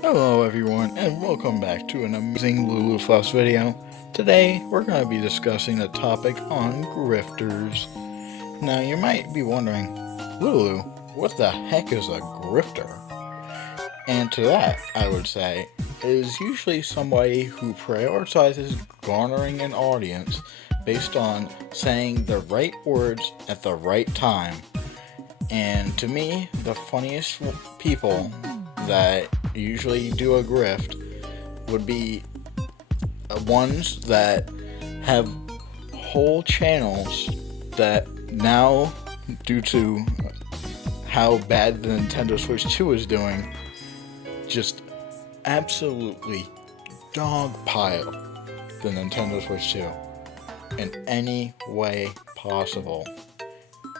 Hello everyone, and welcome back to an amazing Lulu Fuss video. Today, we're going to be discussing a topic on grifters. Now, you might be wondering, Lulu, what the heck is a grifter? And to that, I would say, is usually somebody who prioritizes garnering an audience based on saying the right words at the right time. And to me, the funniest people that usually do a grift would be ones that have whole channels that now, due to how bad the Nintendo Switch 2 is doing, just absolutely dogpile the Nintendo Switch 2 in any way possible.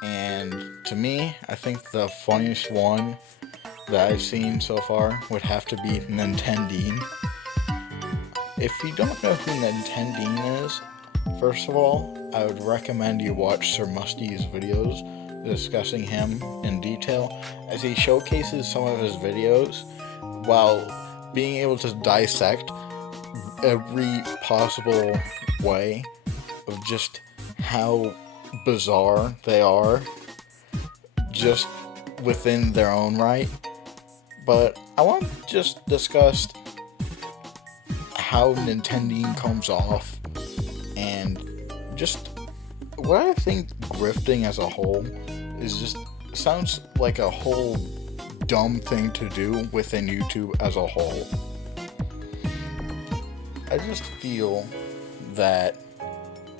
And to me, I think the funniest one that I've seen so far would have to be Nintendine. If you don't know who Nintendine is, first of all, I would recommend you watch Sir Musty's videos discussing him in detail, as he showcases some of his videos while being able to dissect every possible way of just how bizarre they are just within their own right. But I want to just discuss how Nintendine comes off and just what I think grifting as a whole is just sounds like a whole dumb thing to do within YouTube as a whole. I just feel that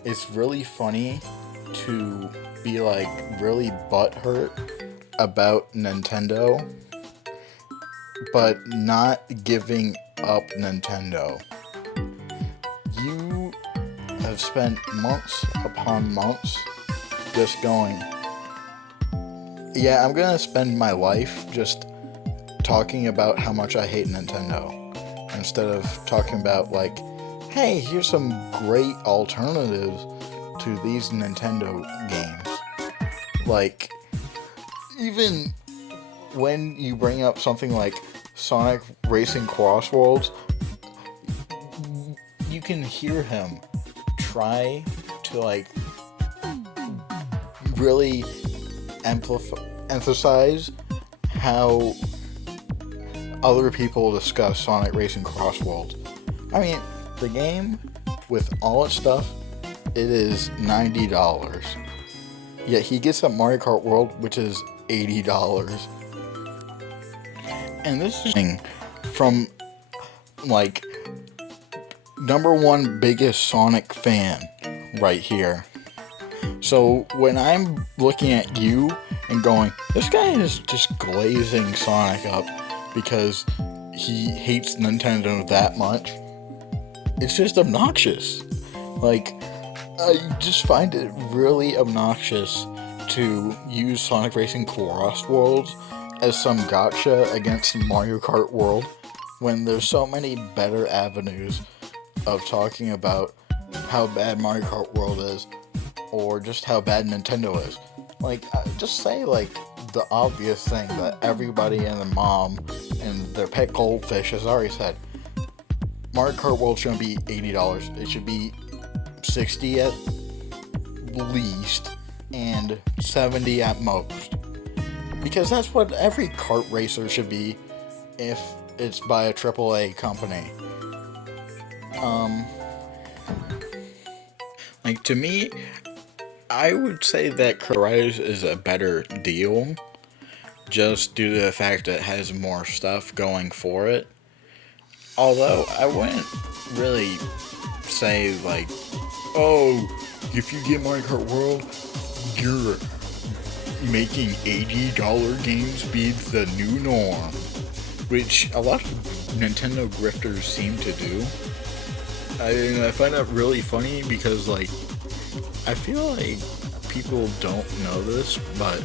it's really funny to be like really butthurt about Nintendo, but not giving up Nintendo. You have spent months upon months just going, yeah, I'm gonna spend my life just talking about how much I hate Nintendo, instead of talking about like, hey, here's some great alternatives to these Nintendo games. Like, even when you bring up something like Sonic Racing Crossworlds, you can hear him try to like really emphasize how other people discuss Sonic Racing Crossworlds. I mean, the game, with all its stuff, it is $90. Yet he gets up Mario Kart World, which is $80. And this is from, like, #1 biggest Sonic fan right here. So when I'm looking at you and going, this guy is just glazing Sonic up because he hates Nintendo that much, it's just obnoxious. Like, I just find it really obnoxious to use Sonic Racing Crossworlds as some gotcha against Mario Kart World, when there's so many better avenues of talking about how bad Mario Kart World is, or just how bad Nintendo is. Like, just say, like, the obvious thing that everybody and their mom and their pet goldfish has already said. Mario Kart World shouldn't be $80. It should be $60 at least, and $70 at most. Because that's what every kart racer should be if it's by a AAA company. Like, to me, I would say that Riders is a better deal, just due to the fact that it has more stuff going for it. Although, I wouldn't really say, like, oh, if you get Mario Kart World, you're making $80 games be the new norm, which a lot of Nintendo grifters seem to do. I find that really funny because, like, I feel like people don't know this, but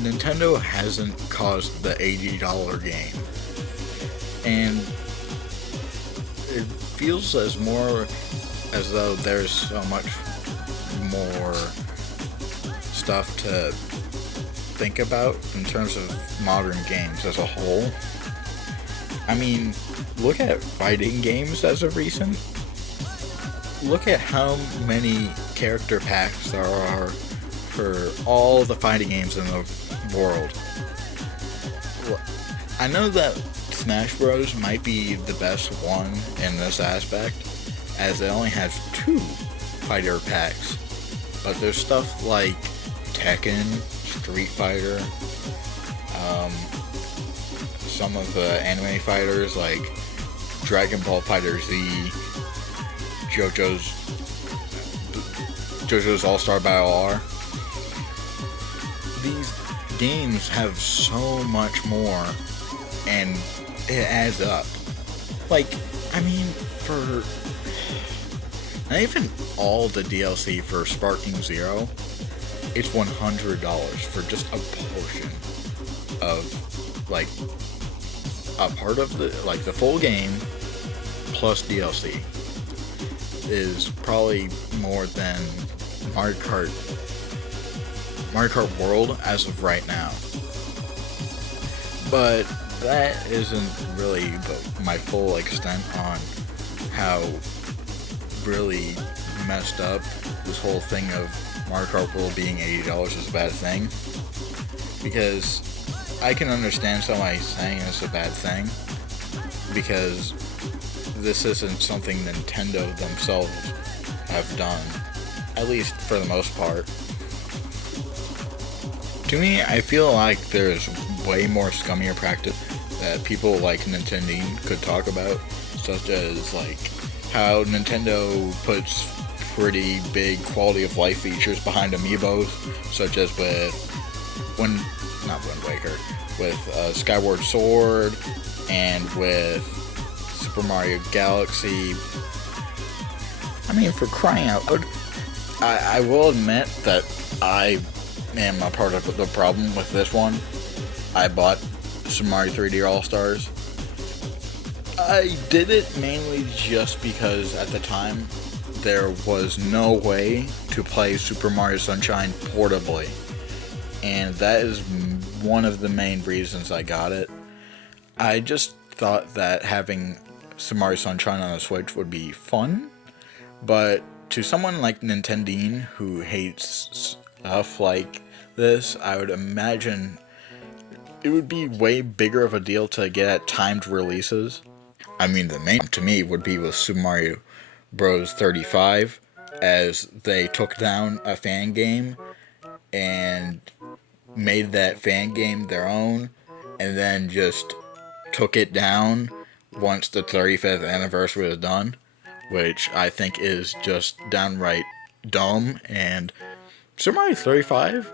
Nintendo hasn't caused the $80 game. And it feels as though there's so much more stuff to think about in terms of modern games as a whole. I mean, look at fighting games as of recent. Look at how many character packs there are for all the fighting games in the world. I know that Smash Bros. Might be the best one in this aspect, as it only has 2 fighter packs. But there's stuff like Tekken, Street Fighter, some of the anime fighters like Dragon Ball Fighter Z, JoJo's All-Star Battle R. These games have so much more, and it adds up. Like, I mean, for not even all the DLC for Sparking Zero, it's $100 for just a portion of, like, a part of the, like, the full game plus DLC is probably more than Mario Kart World as of right now. But that isn't really my full extent on how really messed up this whole thing of Mario Kart World being $80 is a bad thing. Because I can understand somebody saying it's a bad thing, because this isn't something Nintendo themselves have done, at least for the most part. To me, I feel like there's way more scummier practice that people like Nintendo could talk about, such as like how Nintendo puts pretty big quality of life features behind amiibos, such as with not Wind Waker, with Skyward Sword, and with Super Mario Galaxy. I mean, for crying out loud, I will admit that I am a part of the problem with this one. I bought Super Mario 3D All-Stars. I did it mainly just because at the time there was no way to play Super Mario Sunshine portably, and that is one of the main reasons I got it. I just thought that having Super Mario Sunshine on a Switch would be fun, but to someone like Nintendo who hates stuff like this, I would imagine it would be way bigger of a deal to get at timed releases. I mean, the main to me would be with Super Mario Bros. 35, as they took down a fan game and made that fan game their own, and then just took it down once the 35th anniversary was done, which I think is just downright dumb. And Super Mario 35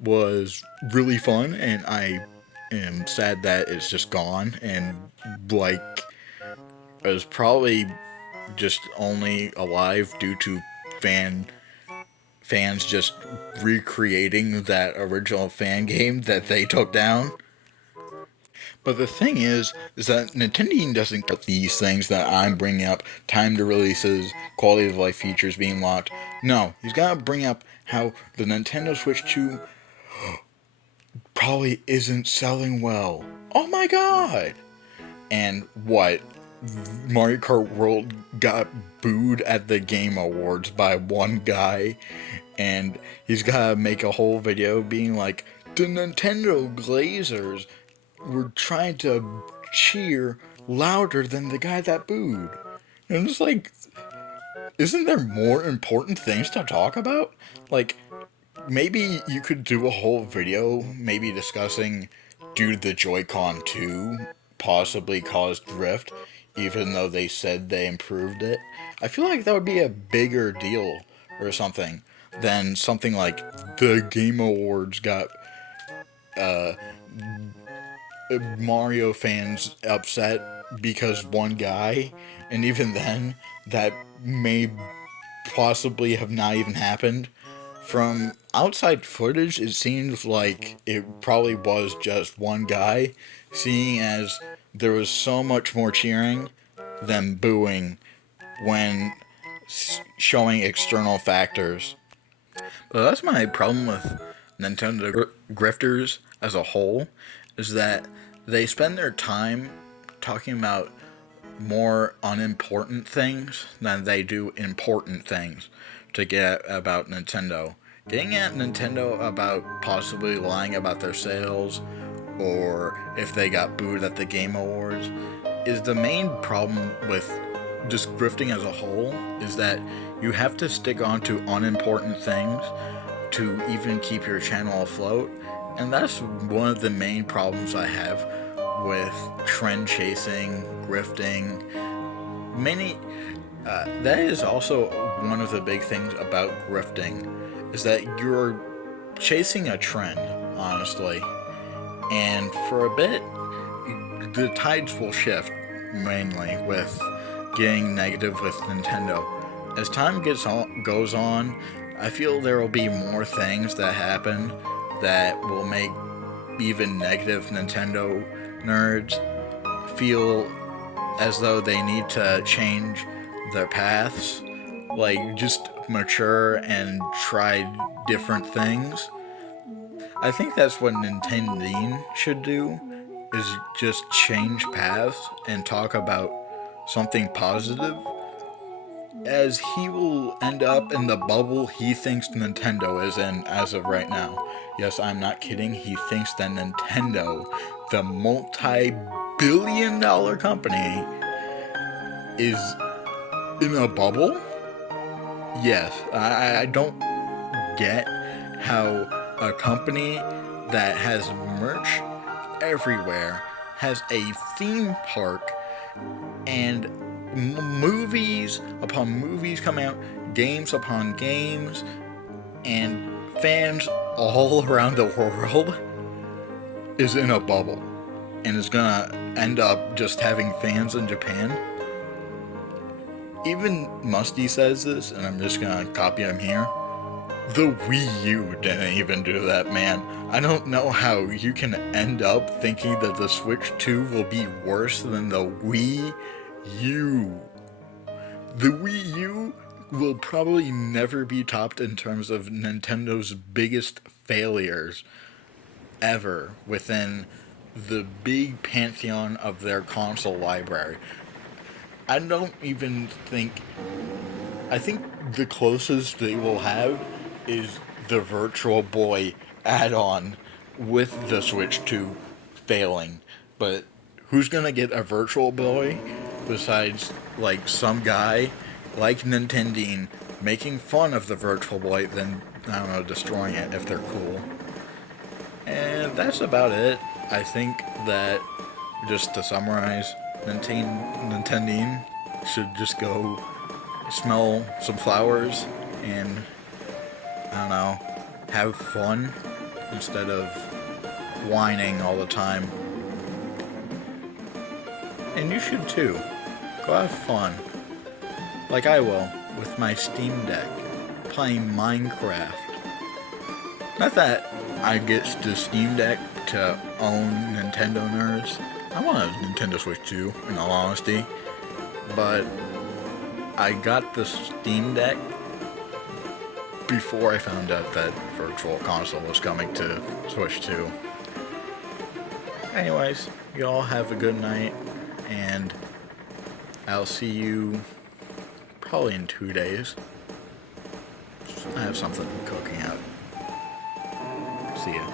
was really fun, and I am sad that it's just gone, and like it was probably just only alive due to fans just recreating that original fan game that they took down. But the thing is that Nintendo doesn't get these things that I'm bringing up, time to releases, quality of life features being locked. No, he's got to bring up how the Nintendo Switch 2 probably isn't selling well. Oh my god! And what? Mario Kart World got booed at the Game Awards by one guy, and he's gotta make a whole video being like, the Nintendo Glazers were trying to cheer louder than the guy that booed. And it's like, isn't there more important things to talk about? Like, maybe you could do a whole video, maybe discussing, do the Joy-Con 2 possibly cause drift, even though they said they improved it? I feel like that would be a bigger deal or something than something like the Game Awards got Mario fans upset because one guy, and even then, that may possibly have not even happened. From outside footage, it seems like it probably was just one guy, seeing as there was so much more cheering than booing when showing external factors. But that's my problem with Nintendo Grifters as a whole, is that they spend their time talking about more unimportant things than they do important things to get about Nintendo. Getting at Nintendo about possibly lying about their sales or if they got booed at the Game Awards is the main problem with just grifting as a whole, is that you have to stick on to unimportant things to even keep your channel afloat. And that's one of the main problems I have with trend chasing, grifting. That is also one of the big things about grifting, is that you're chasing a trend, honestly. And for a bit, the tides will shift, mainly with getting negative with Nintendo. As time goes on, I feel there will be more things that happen that will make even negative Nintendo nerds feel as though they need to change their paths, like just mature and try different things. I think that's what Nintendo should do, is just change paths and talk about something positive, as he will end up in the bubble he thinks Nintendo is in as of right now. Yes, I'm not kidding. He thinks that Nintendo, the multi-billion-dollar company, is in a bubble? Yes, I don't get how a company that has merch everywhere, has a theme park, and movies upon movies coming out, games upon games, and fans all around the world, is in a bubble and is gonna end up just having fans in Japan. Even Musty says this, and I'm just gonna copy him here. The Wii U didn't even do that, man. I don't know how you can end up thinking that the Switch 2 will be worse than the Wii U. The Wii U will probably never be topped in terms of Nintendo's biggest failures ever within the big pantheon of their console library. I don't even think... I think the closest they will have is the Virtual Boy add-on with the Switch 2 failing. But who's gonna get a Virtual Boy besides, like, some guy like Nintendo making fun of the Virtual Boy, then, I don't know, destroying it if they're cool. And that's about it. I think that, just to summarize, Nintendo should just go smell some flowers and, I don't know, have fun instead of whining all the time. And you should too. Go have fun. Like I will, with my Steam Deck, playing Minecraft. Not that I get the Steam Deck to own Nintendo nerds. I want a Nintendo Switch 2, in all honesty. But I got the Steam Deck before I found out that Virtual Console was coming to Switch 2. Anyways, you all have a good night, and I'll see you probably in 2 days. I have something cooking out. See ya.